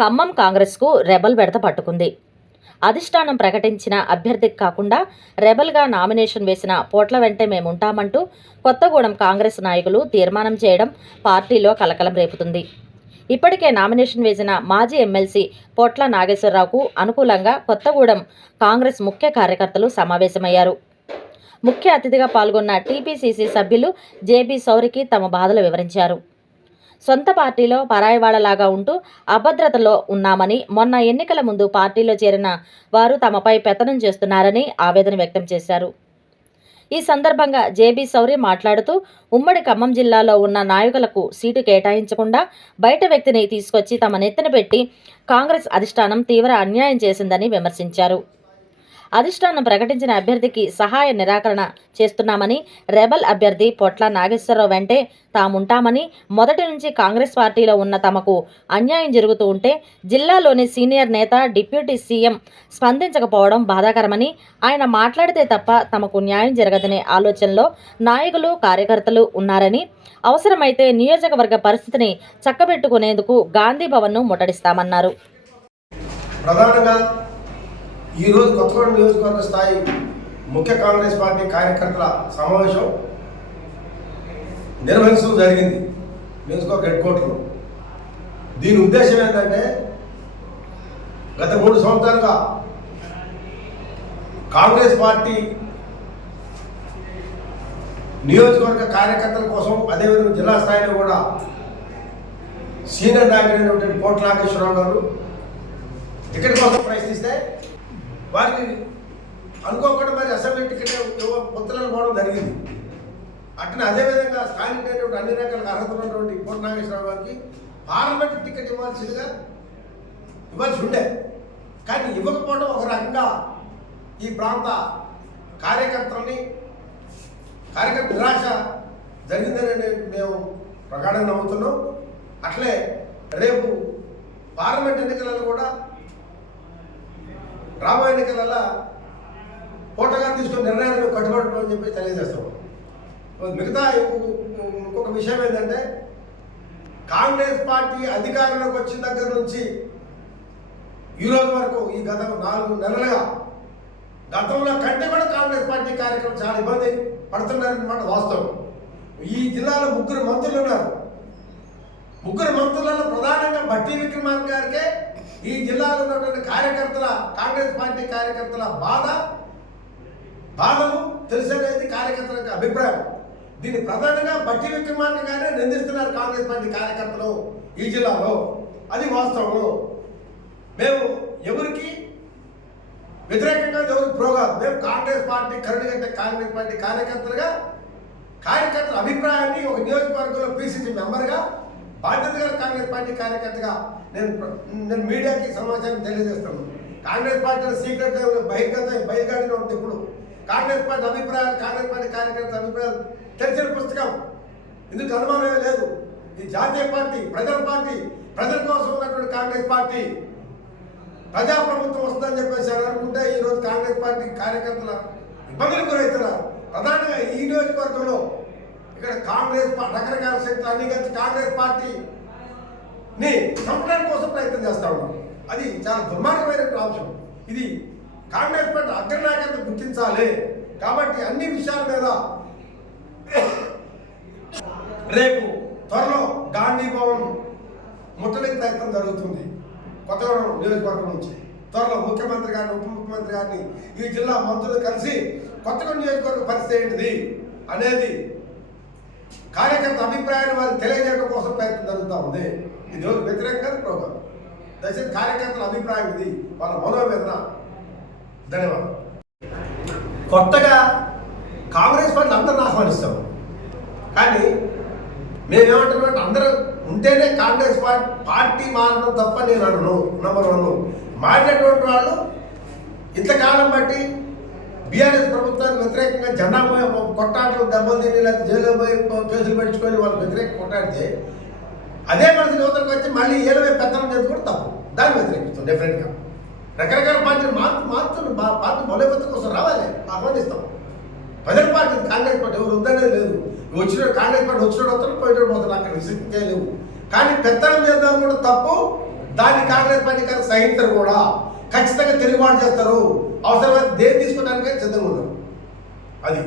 ఖమ్మం కాంగ్రెస్కు రెబల్ బెడత పట్టుకుంది. అధిష్టానం ప్రకటించిన అభ్యర్థికి కాకుండా రెబల్గా నామినేషన్ వేసిన పోట్ల వెంటే మేముంటామంటూ కొత్తగూడెం కాంగ్రెస్ నాయకులు తీర్మానం చేయడం పార్టీలో కలకలం రేపుతుంది. ఇప్పటికే నామినేషన్ వేసిన మాజీ ఎమ్మెల్సీ పోట్ల నాగేశ్వరరావుకు అనుకూలంగా కొత్తగూడెం కాంగ్రెస్ ముఖ్య కార్యకర్తలు సమావేశమయ్యారు. ముఖ్య అతిథిగా పాల్గొన్న టీపీసీసీ సభ్యులు జేబీ సౌరికి తమ బాధలు వివరించారు. సొంత పార్టీలో పరాయివాళ్ళలాగా ఉంటూ అభద్రతలో ఉన్నామని మొన్న ఎన్నికల ముందు పార్టీలో చేరిన వారు తమపై పెత్తనం చేస్తున్నారని ఆవేదన వ్యక్తం చేశారు. ఈ సందర్భంగా జేబీ సౌరి మాట్లాడుతూ ఉమ్మడి ఖమ్మం జిల్లాలో ఉన్న నాయకులకు సీటు కేటాయించకుండా బయట వ్యక్తిని తీసుకొచ్చి తమ నెత్తిన పెట్టి కాంగ్రెస్ అధిష్టానం తీవ్ర అన్యాయం చేసిందని విమర్శించారు. అధిష్టానం ప్రకటించిన అభ్యర్థికి సహాయ నిరాకరణ చేస్తున్నామని రెబల్ అభ్యర్థి పొట్ల నాగేశ్వరరావు వెంటే తాముంటామని మొదటి నుంచి కాంగ్రెస్ పార్టీలో ఉన్న తమకు అన్యాయం జరుగుతూ ఉంటే జిల్లాలోని సీనియర్ నేత డిప్యూటీ సీఎం స్పందించకపోవడం బాధాకరమని ఆయన మాట్లాడితే తప్ప తమకు న్యాయం జరగదనే ఆలోచనలో నాయకులు కార్యకర్తలు ఉన్నారని అవసరమైతే నియోజకవర్గ పరిస్థితిని చక్కబెట్టుకునేందుకు గాంధీ భవన్ను ముట్టడిస్తామన్నారు. ప్రధానంగా ఈరోజు కొత్తగూడెం నియోజకవర్గ స్థాయి ముఖ్య కాంగ్రెస్ పార్టీ కార్యకర్తల సమావేశం నిర్వహించడం జరిగింది నియోజకవర్గ హెడ్ క్వార్టర్లో. దీని ఉద్దేశం ఏంటంటే గత మూడు సంవత్సరాలుగా కాంగ్రెస్ పార్టీ నియోజకవర్గ కార్యకర్తల కోసం అదేవిధంగా జిల్లా స్థాయిలో కూడా సీనియర్ నాయకుడైనటువంటి పోట్ల నాగేశ్వరరావు గారు టికెట్ కోసం ప్రయత్నిస్తే వారికి అనుకోకుండా మరి అసెంబ్లీ టికెట్ పొత్తులను పోవడం జరిగింది. అట్లా అదేవిధంగా స్థానికమైనటువంటి అన్ని రకాల అర్హత ఉన్నటువంటి పూర్ణ నాగేశ్వరరావు గారికి పార్లమెంట్ టికెట్ ఇవ్వాల్సిందిగా ఇవ్వాల్సి ఉండే. కానీ ఇవ్వకపోవడం ఒక రకంగా ఈ ప్రాంత కార్యకర్తలని కార్యకర్త నిరాశ జరిగిందని మేము ప్రగాఢంగా నమ్ముతున్నాం. అట్లే రేపు పార్లమెంట్ ఎన్నికలలో కూడా రాబోయే ఎన్నికలలో పోటగా తీసుకున్న నిర్ణయాన్ని మేము కట్టుబడి అని చెప్పి తెలియజేస్తాం. మిగతా ఇంకొక- విషయం ఏంటంటే కాంగ్రెస్ పార్టీ అధికారంలోకి వచ్చిన దగ్గర నుంచి ఈరోజు వరకు ఈ గత నాలుగు నెలలుగా గతంలో కంటే కూడా కాంగ్రెస్ పార్టీ కార్యక్రమం చాలా ఇబ్బంది పడుతున్నారన్నమాట వాస్తవం. ఈ జిల్లాలో ముగ్గురు మంత్రులు ఉన్నారు. ముగ్గురు మంత్రులలో ప్రధానంగా బట్టి విక్రమార్క గారికే ఈ జిల్లాలో ఉన్నటువంటి కార్యకర్తల కాంగ్రెస్ పార్టీ కార్యకర్తల బాధ బాధలు తెలిసేది కార్యకర్తల యొక్క అభిప్రాయం. దీన్ని ప్రధానంగా బట్టి విక్రమార్కగానే నిందిస్తున్నారు కాంగ్రెస్ పార్టీ కార్యకర్తలు ఈ జిల్లాలో. అది వాస్తవం మేము ఎవరికి వ్యతిరేకంగా ఎవరికి ప్రో మేము కాంగ్రెస్ పార్టీ కరుణగట్టే కాంగ్రెస్ పార్టీ కార్యకర్తలుగా కార్యకర్తల అభిప్రాయాన్ని ఒక నియోజకవర్గంలో పీసీసీ మెంబర్గా బాధ్యత గల కాంగ్రెస్ పార్టీ కార్యకర్తగా నేను నేను మీడియాకి సమాచారం తెలియజేస్తాను. కాంగ్రెస్ పార్టీ సీక్రెట్ బహిర్గత బహిర్గతంగా ఉంటుంది ఇప్పుడు కాంగ్రెస్ పార్టీ అభిప్రాయాలు కాంగ్రెస్ పార్టీ కార్యకర్త అభిప్రాయాలు తెలిసిన పుస్తకం. ఇందుకు అనుమానమే లేదు. ఈ జాతీయ పార్టీ ప్రజల పార్టీ ప్రజల కోసం ఉన్నటువంటి కాంగ్రెస్ పార్టీ ప్రజాప్రభుత్వం వస్తుందని చెప్పేసి అని అనుకుంటే ఈ రోజు కాంగ్రెస్ పార్టీ కార్యకర్తల ఇబ్బందులు గురవుతున్నారు. ప్రధానంగా ఈ నియోజకవర్గంలో ఇక్కడ కాంగ్రెస్ రకరకాల శక్తులు అన్ని కలిసి కాంగ్రెస్ పార్టీని చంపడానికి కోసం ప్రయత్నం చేస్తా ఉన్నాం అది చాలా దుర్మార్గమైన అంశం ఇది కాంగ్రెస్ పార్టీ అగ్రనాయకత్వం గుర్తించాలి. కాబట్టి అన్ని విషయాల మీద రేపు త్వరలో గాంధీ భవన్ ముట్టడి ప్రయత్నం జరుగుతుంది. కొత్తగూడెం నియోజకవర్గం నుంచి. త్వరలో ముఖ్యమంత్రి గారిని ఉప ముఖ్యమంత్రి గారిని ఈ జిల్లా మంత్రులు కలిసి కొత్తగూడెం నియోజకవర్గ పరిస్థితి ఏంటిది అనేది కార్యకర్త అభిప్రాయాన్ని వారు తెలియజేయడం కోసం ప్రయత్నం జరుగుతూ ఉంది. ఇది రోజు వ్యతిరేకంగా కాదు ప్రోగ్రాం. దయచేసి కార్యకర్తల అభిప్రాయం ఇది. వాళ్ళ మనోవేదన. ధన్యవాదాలు. కొత్తగా కాంగ్రెస్ పార్టీ అందరిని ఆహ్వానిస్తాం. కానీ మేమేమంటున్నామంటే అందరూ ఉంటేనే కాంగ్రెస్ పార్టీ పార్టీ మారడం తప్ప నేను అనను నెంబర్ వన్ మారినటువంటి వాళ్ళు ఇంతకాలం బట్టి బీఆర్ఎస్ ప్రభుత్వానికి వ్యతిరేకంగా జెండా పోయి కొట్టాటలు దెబ్బలు తిని లేకపోతే జైల్లో పోయి కేసులు పెట్టుకొని వాళ్ళు వ్యతిరేక కొట్టాడితే అదే మనసు యువతకు వచ్చి మళ్ళీ ఏడవై పెత్తనం చేసి కూడా తప్పు. దాన్ని వ్యతిరేకిస్తాం డెఫినెట్గా రకరకాల పార్టీలు మార్పు మార్చులు పార్టీ బలోపేత కోసం రావాలి ఆహ్వానిస్తాం. ప్రజల పార్టీ కాంగ్రెస్ పార్టీ ఎవరు వద్దనేది లేదు. వచ్చిన కాంగ్రెస్ పార్టీ వచ్చిన వస్తారు పోయేటోడు పోతారు అక్కడ విసిట్ లేవు. కానీ పెత్తనం చేద్దాం కూడా తప్పు. దాన్ని కాంగ్రెస్ పార్టీ కానీ సహించరు కూడా. ఖచ్చితంగా తిరుగుబాటు చేస్తారు. అవసరమైతే దేని తీసుకోవడానికి సిద్ధంగా ఉన్నారు అది.